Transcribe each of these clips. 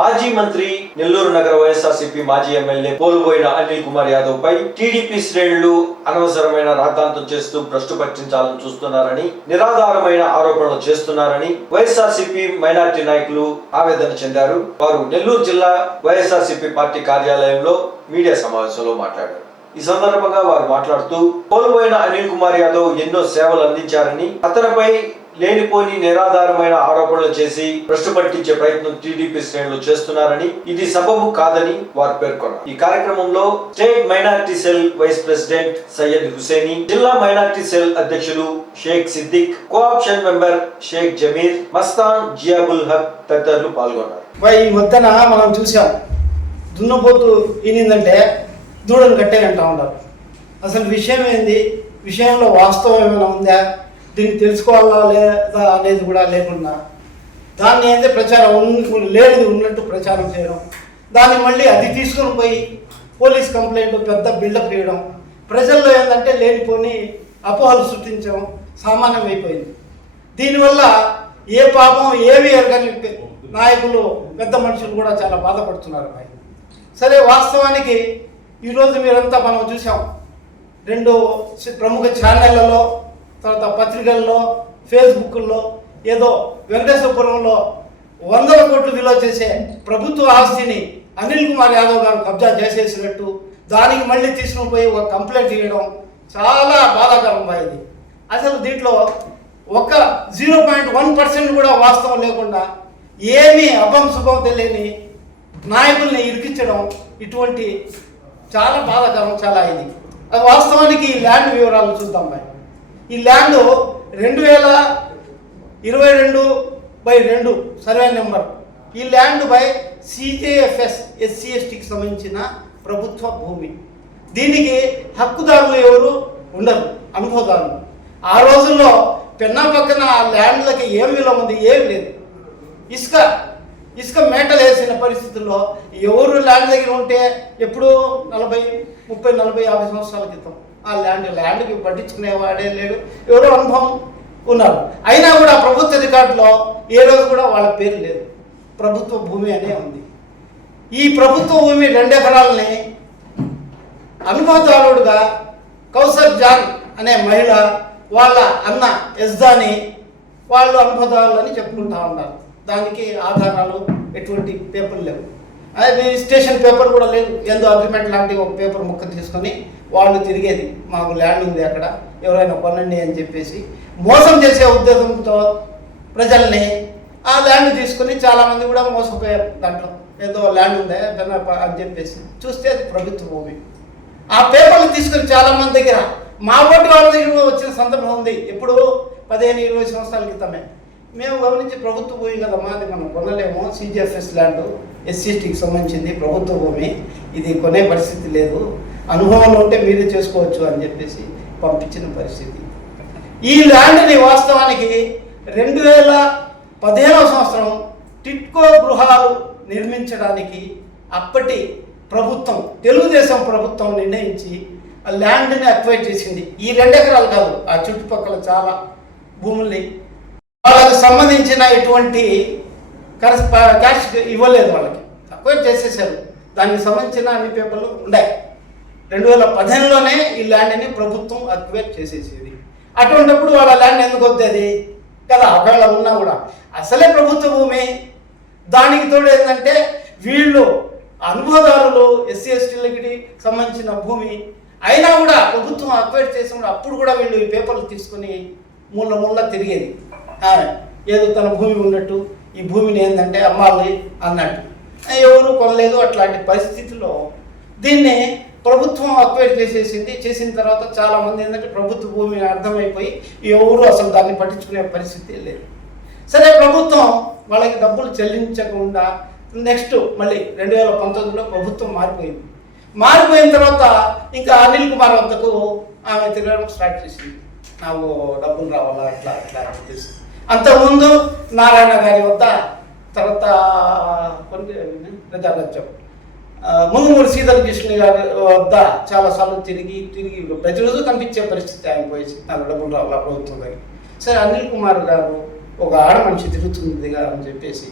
మాజీ మంత్రి నెల్లూరు నగర వైఎస్ఆర్సీపీ మాజీ ఎమ్మెల్యే కోల్పోయిన అనిల్ కుమార్ యాదవ్ పై టీడీపీ శ్రేణులు అనవసరమైన రాద్ధాంతం చేస్తూ భ్రష్టు పట్టించాలని చూస్తున్నారని నిరాధారమైన ఆరోపణలు చేస్తున్నారని వైఎస్ఆర్సీపీ మైనార్టీ నాయకులు ఆవేదన చెందారు. వారు నెల్లూరు జిల్లా వైఎస్ఆర్సీపీ పార్టీ కార్యాలయంలో మీడియా సమావేశంలో మాట్లాడారు. ఈ సందర్భంగా వారు మాట్లాడుతూ కోల్పోయిన అనిల్ కుమార్ యాదవ్ ఎన్నో సేవలు అందించారని అతనిపై లేనిపోని నిరాధారమైన ఆరోపణలు చేసి భ్రష్టు పట్టించే ప్రయత్నం టీడీపీ శ్రేణులు చేస్తున్నారని ఇది సబబు కాదని వారు పేర్కొన్నారు. ఈ కార్యక్రమంలో state minority cell vice president Syed Huseni జిల్లా మైనార్టీ సెల్ అధ్యక్షులు షేక్ సిద్దిక్ కోఆప్షన్ మెంబర్ షేక్ జమీర్ మస్తాన్ జియాబుల్ హక్ తదితరులు పాల్గొన్నారు. ఈ మధ్యన మనం చూసాం. దున్నపోతు ఈనిందంటే దూడను కట్టే అంటా ఉన్నారు. అసలు విషయం ఏంది? విషయంలో వాస్తవం ఏమైనా ఉందా? దీన్ని తెలుసుకోవాలా లేదా అనేది కూడా లేకుండా దాన్ని అయితే ప్రచారం లేనిది ఉన్నట్టు ప్రచారం చేయడం. దాన్ని మళ్ళీ అది తీసుకొని పోయి పోలీస్ కంప్లైంట్ పెద్ద బిల్డప్ చేయడం ప్రజల్లో ఏంటంటే లేనిపోని అపోహలు సృష్టించడం సామాన్యం అయిపోయింది దీనివల్ల ఏ పాపం ఏవి ఎరగని నాయకులు పెద్ద మనుషులు కూడా చాలా బాధపడుతున్నారు పై సరే వాస్తవానికి ఈరోజు మీరంతా మనం చూసాం. రెండు ప్రముఖ ఛానళ్ళలో తర్వాత పత్రికల్లో ఫేస్బుక్లో ఏదో వెంకటేశ్వరపురంలో వందల కోట్లు విలువ చేసే ప్రభుత్వ ఆస్తిని అనిల్ కుమార్ యాదవ్ గారు కబ్జా చేసేసినట్టు దానికి మళ్ళీ తీసుకుని పోయి ఒక కంప్లైంట్ ఇవ్వడం చాలా బాధాకరం ఇది అసలు దీంట్లో ఒక జీరో పాయింట్ వన్ పర్సెంట్ కూడా వాస్తవం లేకుండా ఏమీ అభం శుభం తెలియని నాయకుల్ని ఇరికించడం ఇటువంటి చాలా బాధాకరం చాలా ఇది వాస్తవానికి ఈ ల్యాండ్ వివరాలు చూద్దాం మరి. ఈ ల్యాండ్ రెండు వేల ఇరవై రెండు బై రెండు సర్వే నెంబర్. ఈ ల్యాండ్ బై సిజేఎఫ్ఎస్ ఎస్సీ ఎస్టీకి సంబంధించిన ప్రభుత్వ భూమి. దీనికి హక్కుదారులు ఎవరు? ఉండరు. అనుభవదారులు. ఆ రోజుల్లో పెన్నా పక్కన ఆ ల్యాండ్లకి ఏం విలువ ఉంది? ఏం లేదు. ఇసుక. ఇసుక మేటలు వేసిన పరిస్థితుల్లో ఎవరు ల్యాండ్ దగ్గర ఉంటే ఎప్పుడూ? నలభై ముప్పై నలభై యాభై సంవత్సరాల క్రితం. ఆ ల్యాండ్ ల్యాండ్కి పట్టించుకునేవాడే లేడు. ఎవరో అనుభవం ఉన్నారు. అయినా కూడా ప్రభుత్వ రికార్డులో ఏ రోజు కూడా వాళ్ళ పేరు లేదు. ప్రభుత్వ భూమి అనే ఉంది. ఈ ప్రభుత్వ భూమి రెండు ఎకరాలని అనుభవదారుడుగా కౌసర్ జాన్ అనే మహిళ వాళ్ళ అన్న ఎస్దాని వాళ్ళు అనుభవదారులు అని చెప్పుకుంటా ఉన్నారు. దానికి ఆధారాలు ఎటువంటి పేపర్లు లేవు. అది స్టేషన్ పేపర్ కూడా లేదు. ఏదో అగ్రిమెంట్ లాంటి ఒక పేపర్ ముక్క తీసుకొని వాళ్ళు తిరిగేది. మాకు ల్యాండ్ ఉంది అక్కడ. ఎవరైనా కొనండి అని చెప్పేసి మోసం చేసే ఉద్దేశంతో ప్రజల్ని ఆ ల్యాండ్ తీసుకుని చాలామంది కూడా మోసపోయారు దాంట్లో. ఏదో ల్యాండ్ ఉందా? అని చెప్పేసి చూస్తే అది ప్రభుత్వ భూమి. ఆ పేపర్లు తీసుకుని చాలామంది దగ్గర మా ఓటు వాళ్ళ దగ్గర వచ్చిన సందర్భం ఉంది. ఇప్పుడు పదిహేను ఇరవై సంవత్సరాల క్రితమే. మేము గమనించి ప్రభుత్వ భూమి కదమ్మా అది మనం కొనలేము. CGFS land. ఎస్సీస్టీకి సంబంధించింది ప్రభుత్వ భూమి. ఇది కొనే పరిస్థితి లేదు. అనుభవంలో ఉంటే మీరే చేసుకోవచ్చు అని చెప్పేసి పంపించిన పరిస్థితి. ఈ ల్యాండ్ని వాస్తవానికి రెండు వేల పదిహేనవ సంవత్సరం టిట్కో గృహాలు నిర్మించడానికి అప్పటి ప్రభుత్వం తెలుగుదేశం ప్రభుత్వం నిర్ణయించి ఆ ల్యాండ్ని అక్వైర్ చేసింది. ఈ రెండు ఎకరాలు కాదు ఆ చుట్టుపక్కల చాలా భూముల్ని. వాళ్ళకి సంబంధించిన ఎటువంటి క్యాష్ ఇవ్వలేదు వాళ్ళకి. తక్కువ చేసేసారు. దానికి సంబంధించిన అన్ని పేపర్లు ఉన్నాయి రెండు వేల పదిహేనులోనే ఈ ల్యాండ్ని ప్రభుత్వం అక్వేర్ చేసేసేది. అటువంటిప్పుడు వాళ్ళ ల్యాండ్ ఎందుకు వద్దేది? కదా ఒకవేళ ఉన్నా కూడా. అసలే ప్రభుత్వ భూమి. దానికి తోడు ఏంటంటే వీళ్ళు అనుభవదారులు ఎస్సీ ఎస్టీలకి సంబంధించిన భూమి. అయినా కూడా ప్రభుత్వం అక్వైర్ చేసినప్పుడు అప్పుడు కూడా వీళ్ళు ఈ పేపర్లు తీసుకొని మూల మూల తిరిగేది. ఏదో తన భూమి ఉన్నట్టు. ఈ భూమిని ఏంటంటే అమ్మాలి అన్నట్టు. ఎవరు కొనలేదు అట్లాంటి పరిస్థితుల్లో దీన్ని ప్రభుత్వం అక్వైర్ చేసేసింది. చేసిన తర్వాత చాలా మంది ఏంటంటే ప్రభుత్వ భూమి అర్థమైపోయి ఎవరు అసలు దాన్ని పట్టించుకునే పరిస్థితి లేదు. సరే ప్రభుత్వం వాళ్ళకి డబ్బులు చెల్లించకుండా నెక్స్ట్ మళ్ళీ రెండు వేల పంతొమ్మిదిలో ప్రభుత్వం మారిపోయింది. మారిపోయిన తర్వాత ఇంకా అనిల్ కుమార్ వద్దకు ఆమె తిరగడం స్టార్ట్ చేసింది. నాకు డబ్బులు రావాలా? అట్లా అట్లా చేసింది అంతకుముందు నారాయణ గారి వద్ద తర్వాత కొన్ని ప్రజారాజ్యం. ముందుమూరు సీతల కృష్ణ గారి వద్ద చాలాసార్లు తిరిగి తిరిగి ప్రతిరోజు కనిపించే పరిస్థితి ఆయన పోయేసి డబ్బులు రావాలా ప్రభుత్వం దగ్గర సరే అనిల్ కుమార్ గారు ఒక ఆడ మనిషి తిరుగుతుందిగా అని చెప్పేసి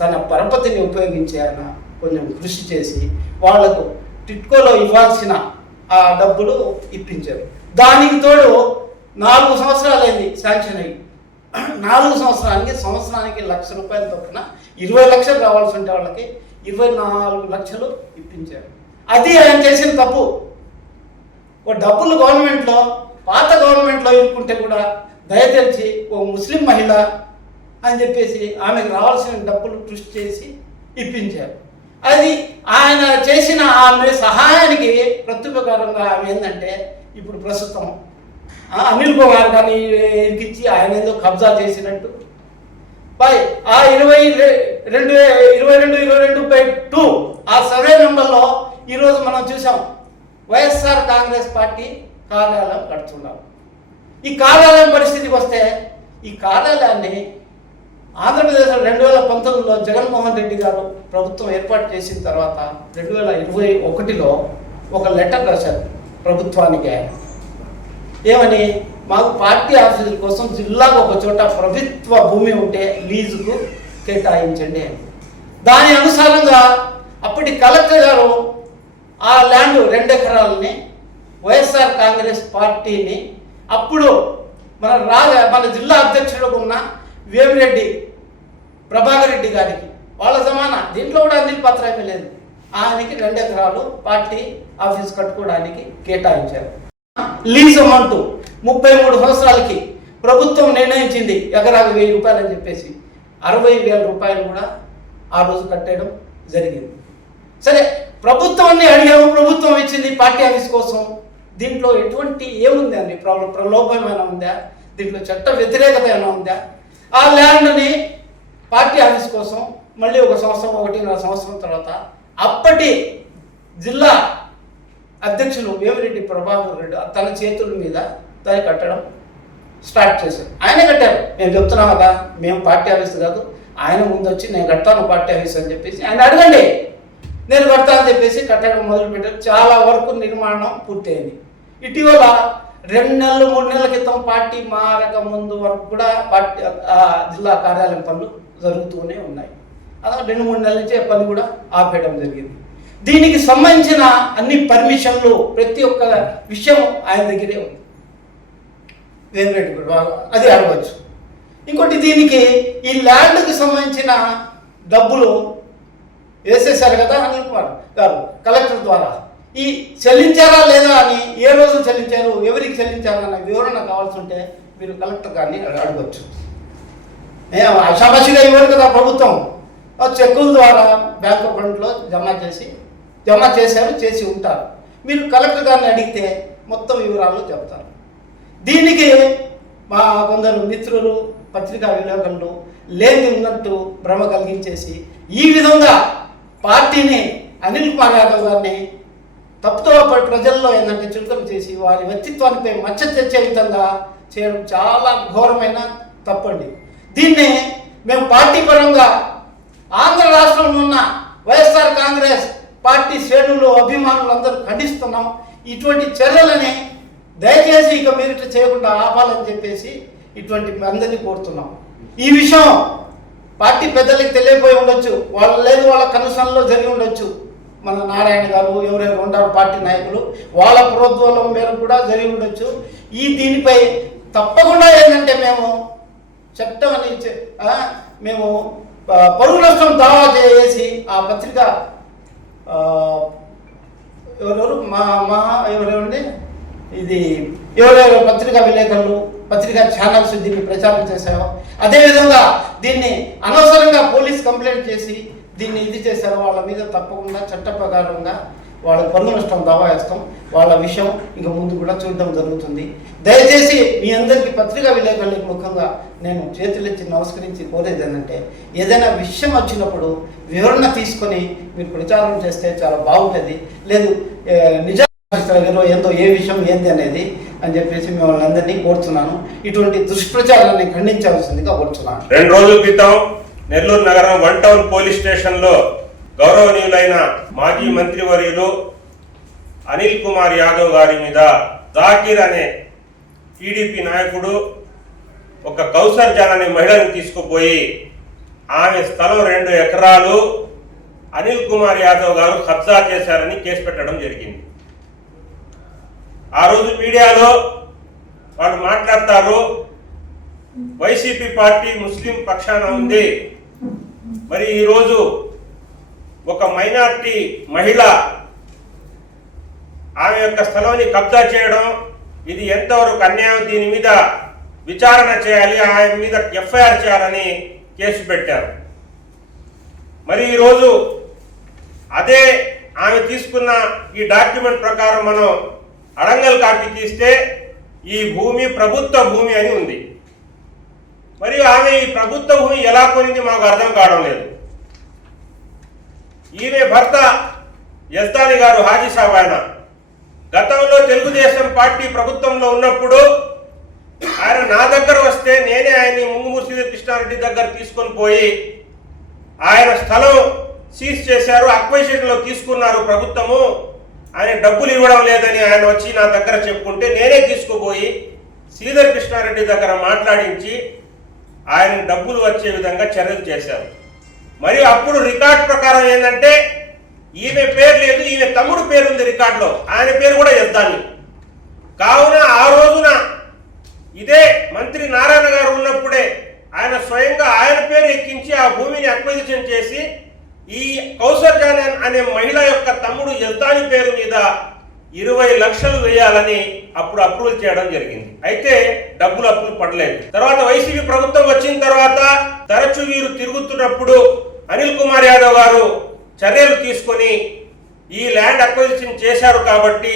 తన పరపతిని ఉపయోగించి ఆయన కొంచెం కృషి చేసి వాళ్ళకు టిట్కోలో ఇవ్వాల్సిన ఆ డబ్బులు ఇప్పించారు. దానికి తోడు నాలుగు సంవత్సరాలైంది శాంక్షన్ అయ్యి. నాలుగు సంవత్సరానికి సంవత్సరానికి లక్ష రూపాయల చొప్పున ఇరవై లక్షలు రావాల్సి ఉంటే వాళ్ళకి ఇరవై నాలుగు లక్షలు ఇప్పించారు. అది ఆయన చేసిన తప్పు. ఓ డబ్బులు గవర్నమెంట్లో పాత గవర్నమెంట్లో ఇరుక్కుంటే కూడా దయతెలిచి ఓ ముస్లిం మహిళ అని చెప్పేసి ఆమెకు రావాల్సిన డబ్బులు కృషి చేసి ఇప్పించారు. అది ఆయన చేసిన ఆమె సహాయానికి ప్రత్యుపకారంగా ఆమె ఏంటంటే ఇప్పుడు ప్రస్తుతం అనిల్ కుమార్ గారిని ఇరికిచ్చి ఆయన ఏదో కబ్జా చేసినట్టు. బై ఆ ఇరవై రెండు ఇరవై రెండు ఇరవై రెండు బై టూ ఆ సర్వే నెంబర్లో ఈరోజు మనం చూసాం వైఎస్ఆర్ కాంగ్రెస్ పార్టీ కార్యాలయం కడుతున్నాం ఈ కార్యాలయం పరిస్థితికి వస్తే ఈ కార్యాలయాన్ని ఆంధ్రప్రదేశ్లో రెండు వేల పంతొమ్మిదిలో జగన్మోహన్ రెడ్డి గారు ప్రభుత్వం ఏర్పాటు చేసిన తర్వాత రెండు వేల ఇరవై ఒకటిలో ఒక లెటర్ రాశారు ప్రభుత్వానికి ఆయన. ఏమని? మాకు పార్టీ ఆఫీసుల కోసం జిల్లాకు ఒక చోట ప్రభుత్వ భూమి ఉంటే లీజుకు కేటాయించండి దాని అనుసారంగా అప్పటి కలెక్టర్ గారు ఆ ల్యాండ్ రెండు ఎకరాలని వైఎస్ఆర్ కాంగ్రెస్ పార్టీని అప్పుడు మన రాజ మన జిల్లా అధ్యక్షుడు ఉన్న వేమిరెడ్డి ప్రభాకర్ రెడ్డి గారికి వాళ్ళ సమాన దీంట్లో కూడా అన్ని పత్రమే లేదు. ఆయనకి రెండు ఎకరాలు పార్టీ ఆఫీస్ కట్టుకోవడానికి కేటాయించారు. లీజ్ అమౌంట్ ముప్పై మూడు సంవత్సరాలకి ప్రభుత్వం నిర్ణయించింది. ఎకరాకు వెయ్యి రూపాయలు అని చెప్పేసి అరవై వేల రూపాయలు కూడా ఆ రోజు కట్టేయడం జరిగింది. సరే ప్రభుత్వాన్ని అడిగాము ప్రభుత్వం ఇచ్చింది పార్టీ ఆఫీస్ కోసం. దీంట్లో ఎటువంటి ఏముంది అండి? ప్రలోభం ఏమైనా ఉందా? దీంట్లో చట్ట వ్యతిరేకత ఏమైనా ఉందా? ఆ ల్యాండ్ని పార్టీ ఆఫీస్ కోసం మళ్ళీ ఒక సంవత్సరం ఒకటిన్నర సంవత్సరం తర్వాత అప్పటి జిల్లా అధ్యక్షులు వేమిరెడ్డి ప్రభాకర్ రెడ్డి తన చేతుల మీద దాన్ని కట్టడం స్టార్ట్ చేశారు. ఆయనే కట్టారు. మేము చెప్తున్నాం కదా మేము పార్టీ ఆఫీస్ కాదు ఆయన ముందు వచ్చి నేను కడతాను పార్టీ ఆఫీస్ అని చెప్పేసి ఆయన అడగండి. నేను కడతానని చెప్పేసి కట్టడం మొదలుపెట్టారు. చాలా వరకు నిర్మాణం పూర్తయింది. ఇటీవల రెండు నెలలు మూడు నెలల క్రితం పార్టీ మారక ముందు వరకు కూడా పార్టీ ఆ జిల్లా కార్యాలయం పనులు జరుగుతూనే ఉన్నాయి. అలా రెండు మూడు నెలల నుంచే పని కూడా ఆపేయడం జరిగింది. దీనికి సంబంధించిన అన్ని పర్మిషన్లు ప్రతి ఒక్క విషయం ఆయన దగ్గరే ఉంది. వేమిరెడ్డి అది అడగచ్చు. ఇంకోటి దీనికి ఈ ల్యాండ్కి సంబంధించిన డబ్బులు వేసేశారు కదా అని గారు కలెక్టర్ ద్వారా. ఈ చెల్లించారా లేదా అని ఏ రోజు చెల్లించారు ఎవరికి చెల్లించారు అన్న వివరణ కావాల్సి ఉంటే మీరు కలెక్టర్ గారిని అడగవచ్చు మేము ఇవ్వరు కదా ప్రభుత్వం. ఆ చెక్కుల ద్వారా బ్యాంక్ అకౌంట్లో జమ చేసి జమ చేశారు చేసి ఉంటారు. మీరు కలెక్టర్ గారిని అడిగితే మొత్తం వివరాలు చెప్తారు దీనికి మా కొందరు మిత్రులు పత్రికా విలేకరులు లేని ఉన్నట్టు భ్రమ కలిగించేసి ఈ విధంగా పార్టీని అనిల్ కుమార్ యాదవ్ గారిని తప్పుతో పాటు ప్రజల్లో ఏంటంటే చులకన చేసి వారి వ్యక్తిత్వానిపై మచ్చ తెచ్చే విధంగా చేయడం చాలా ఘోరమైన తప్పండి. దీన్ని మేము పార్టీ పరంగా ఆంధ్ర రాష్ట్రంలో ఉన్న వైఎస్ఆర్ కాంగ్రెస్ పార్టీ శ్రేణులు అభిమానులు అందరూ ఖండిస్తున్నాం. ఇటువంటి చర్యలని దయచేసి ఇక మీరు ఇట్లా చేయకుండా ఆపాలని చెప్పేసి ఇటువంటి అందరినీ కోరుతున్నాం. ఈ విషయం పార్టీ పెద్దలకి తెలియపోయి ఉండొచ్చు. వాళ్ళు లేదు వాళ్ళ కనుసనలో జరిగి ఉండొచ్చు. మన నారాయణ గారు ఎవరైనా ఉంటారు పార్టీ నాయకులు వాళ్ళ ప్రోద్బలం మేరకు కూడా జరిగి ఉండొచ్చు. ఈ దీనిపై తప్పకుండా ఏంటంటే మేము చట్టం అని మేము పరుగు నష్టం దావా చేసి ఆ పత్రిక ఎవరెవరు? మా మా ఎవరెవరండి? ఇది ఎవరెవరు పత్రికా విలేకరులు పత్రికా ఛానల్స్ దీన్ని ప్రచారం చేశారో. అదేవిధంగా దీన్ని అనవసరంగా పోలీస్ కంప్లైంట్ చేసి దీన్ని ఇది చేశారో. వాళ్ళ మీద తప్పకుండా చట్ట ప్రకారంగా వాళ్ళ పరువు నష్టం దావా వేస్తాం వాళ్ళ విషయం ఇంకా ముందు కూడా చూడడం జరుగుతుంది. దయచేసి మీ అందరికీ పత్రికా విలేకరులకు ముఖంగా నేను చేతులెచ్చి నమస్కరించి కోరేది ఏంటంటే ఏదైనా విషయం వచ్చినప్పుడు వివరణ తీసుకొని మీరు ప్రచారం చేస్తే చాలా బాగుంటుంది. లేదు ఏ, ఏందో ఏ విషయం ఏంది అనేది అని చెప్పేసి మిమ్మల్ని అందరినీ కోరుతున్నాను ఇటువంటి దుష్ప్రచారాన్ని ఖండించాల్సిందిగా కోరుతున్నాను రెండు రోజుల క్రితం నెల్లూరు నగరం వన్ టౌన్ పోలీస్ స్టేషన్లో గౌరవనీయులైన మాజీ మంత్రివర్యులు అనిల్ కుమార్ యాదవ్ గారి మీద జాకీర్ అనే టీడీపీ నాయకుడు ఒక కౌసర్ జాన్ అనే మహిళను తీసుకుపోయి ఆమె స్థలం రెండు ఎకరాలు అనిల్ కుమార్ యాదవ్ గారు కబ్జా చేశారని కేసు పెట్టడం జరిగింది. ఆ రోజు మీడియాలో వాళ్ళు మాట్లాడతారు వైసీపీ పార్టీ ముస్లిం పక్షాన ఉంది. మరి ఈరోజు ఒక మైనార్టీ మహిళ ఆమె యొక్క స్థలాన్ని కబ్జా చేయడం ఇది ఎంతవరకు అన్యాయం? దీని మీద విచారణ చేయాలి ఆమె మీద ఎఫ్ఐఆర్ చేయాలని కేసు పెట్టారు. మరి ఈరోజు అదే ఆమె తీసుకున్న ఈ డాక్యుమెంట్ ప్రకారం మనం అడంగల్ కాపీ తీస్తే ఈ భూమి ప్రభుత్వ భూమి అని ఉంది. మరియు ఆమె ఈ ప్రభుత్వ భూమి ఎలా కొనింది మాకు అర్థం కావడం లేదు. ఈమె భర్త యజ్దాని గారు హాజీ సాబ్ ఆయన. గతంలో తెలుగుదేశం పార్టీ ప్రభుత్వంలో ఉన్నప్పుడు ఆయన నా దగ్గర వస్తే నేనే ఆయన్ని ముంగుమూరు శ్రీధర్ కృష్ణారెడ్డి దగ్గర తీసుకొని పోయి ఆయన స్థలం సీజ్ చేశారు అక్వైజేషన్లో తీసుకున్నారు ప్రభుత్వము. ఆయన డబ్బులు ఇవ్వడం లేదని ఆయన వచ్చి నా దగ్గర చెప్పుకుంటే నేనే తీసుకుపోయి శ్రీధర్ కృష్ణారెడ్డి దగ్గర మాట్లాడించి ఆయన డబ్బులు వచ్చే విధంగా చర్యలు చేశారు. మరియు అప్పుడు రికార్డ్ ప్రకారం ఏంటంటే ఈమె పేరు లేదు ఈమె తమ్ముడు పేరు ఉంది రికార్డులో. ఆయన పేరు కూడా ఎద్దాని కావున ఆ రోజున ఇదే మంత్రి నారాయణ గారు ఉన్నప్పుడే ఆయన స్వయంగా ఆయన పేరు ఎక్కించి ఆ భూమిని అక్విజిషన్ చేసి ఈ కౌసర్ జాన్ అనే మహిళ యొక్క తమ్ముడు యజ్దాని పేరు మీద ఇరవై లక్షలు వేయాలని అప్పుడు అప్రూవల్ చేయడం జరిగింది. అయితే డబ్బులు అప్పులు పడలేదు. తర్వాత వైసీపీ ప్రభుత్వం వచ్చిన తర్వాత తరచూ వీరు తిరుగుతున్నప్పుడు అనిల్ కుమార్ యాదవ్ గారు చర్యలు తీసుకొని ఈ ల్యాండ్ అక్విజిషన్ చేశారు కాబట్టి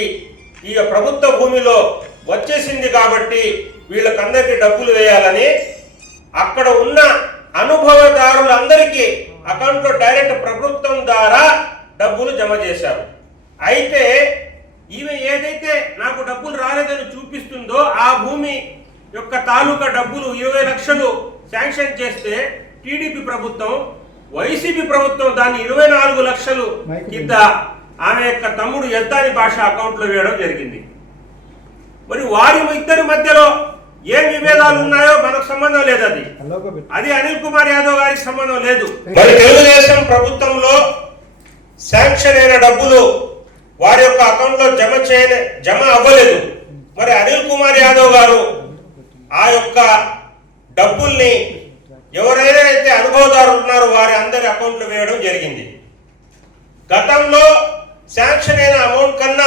ఈ ప్రభుత్వ భూమిలో వచ్చేసింది కాబట్టి వీళ్ళకందరికీ డబ్బులు వేయాలని అక్కడ ఉన్న అనుభవదారులందరికీ అకౌంట్లో డైరెక్ట్ ప్రభుత్వం ద్వారా డబ్బులు జమ చేశారు. అయితే ఈమె ఏదైతే నాకు డబ్బులు రాలేదని చూపిస్తుందో ఆ భూమి యొక్క తాలూకా డబ్బులు ఇరవై లక్షలు శాంక్షన్ చేస్తే టీడీపీ ప్రభుత్వం వైసీపీ ప్రభుత్వం దాన్ని ఇరవై నాలుగు లక్షలు కింద ఆమె యొక్క తమ్ముడు ఎద్దాని భాష అకౌంట్లో వేయడం జరిగింది. మరి వారి ఇద్దరి మధ్యలో ఏం విభేదాలు ఉన్నాయో మనకు సంబంధం లేదు అది. అది అనిల్ కుమార్ యాదవ్ గారికి సంబంధం లేదు. మరి తెలుగుదేశం ప్రభుత్వంలో శాంక్షన్ అయిన డబ్బులు వారి యొక్క అకౌంట్లో జమ చేయని జమ అవ్వలేదు. మరి అనిల్ కుమార్ యాదవ్ గారు ఆ యొక్క డబ్బుల్ని ఎవరైనా అయితే వారి అందరి అకౌంట్లు వేయడం జరిగింది. గతంలో శాంక్షన్ అయిన అమౌంట్ కన్నా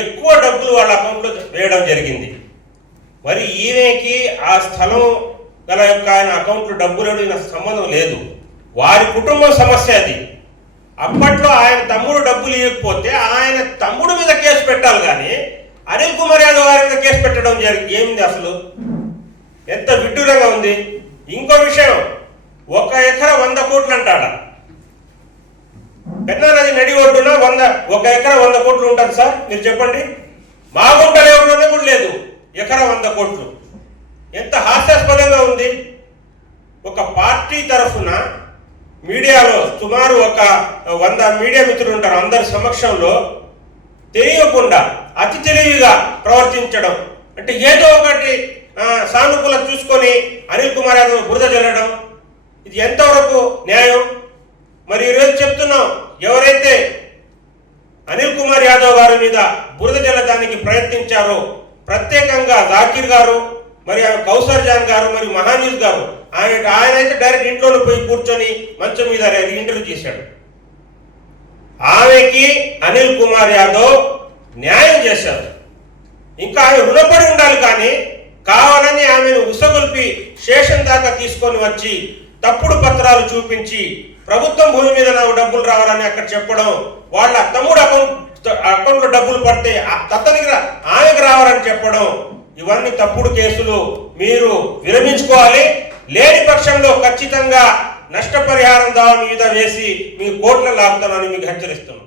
ఎక్కువ డబ్బులు వాళ్ళ అకౌంట్లో వేయడం జరిగింది. మరి ఈమెకి ఆ స్థలం గల యొక్క ఆయన అకౌంట్లో డబ్బులు అడిగిన సంబంధం లేదు. వారి కుటుంబం సమస్య అది. అప్పట్లో ఆయన తమ్ముడు డబ్బులు ఇవ్వకపోతే ఆయన తమ్ముడు మీద కేసు పెట్టాలి కానీ అనిల్ కుమార్ యాదవ్ గారి మీద కేసు పెట్టడం జరిగి ఏమింది అసలు? ఎంత విడ్డూరంగా ఉంది. ఇంకో విషయం ఒక ఎకరా వంద కోట్లు అంటాడా పెన్నా నది నడి ఒడ్డున వంద ఒక ఎకరా వంద కోట్లు ఉంటుంది సార్ మీరు చెప్పండి. మా గుంటలు లేవులోనే కూడా లేదు ఎకరా వంద కోట్లు. ఎంత హాస్యాస్పదంగా ఉంది. ఒక పార్టీ తరఫున మీడియాలో సుమారు ఒక వంద మీడియా మిత్రులు ఉంటారు అందరి సమక్షంలో తెలియకుండా అతి తెలివిగా ప్రవర్తించడం. అంటే ఏదో ఒకటి సానుకూల సానుకూలత చూసుకొని అనిల్ కుమార్ యాదవ్ బురద జల్లడం ఇది ఎంతవరకు న్యాయం? మరి ఈరోజు చెప్తున్నాం ఎవరైతే అనిల్ కుమార్ యాదవ్ గారి మీద బురద జల్లడానికి ప్రయత్నించారో ప్రత్యేకంగా జాకీర్ గారు మరి ఆమె కౌసర్ జాన్ గారు మరి మహాన్యూస్ గారు ఆయన ఆయన అయితే డైరెక్ట్ ఇంట్లోనే పోయి కూర్చొని మంచం మీద ఇంటర్వ్యూ చేశాడు. ఆమెకి అనిల్ కుమార్ యాదవ్ న్యాయం చేశారు. ఇంకా ఆమె రుణపడి ఉండాలి కానీ కావాలని ఆమెను ఉసగొల్పి శేషం దాకా తీసుకొని వచ్చి తప్పుడు పత్రాలు చూపించి ప్రభుత్వం భూమి మీద నాకు డబ్బులు రావాలని అక్కడ చెప్పడం వాళ్ళ తమ్ముడు అకౌంట్ అకౌంట్లో డబ్బులు పడితే ఆ అతనికి రా- ఆమెకు రావాలని చెప్పడం ఇవన్నీ తప్పుడు కేసులు. మీరు విరమించుకోవాలి. లేని పక్షంలో ఖచ్చితంగా నష్టపరిహారం దావా మీద వేసి మీ కోట్ల లాగుతానని మీకు హెచ్చరిస్తున్నాను.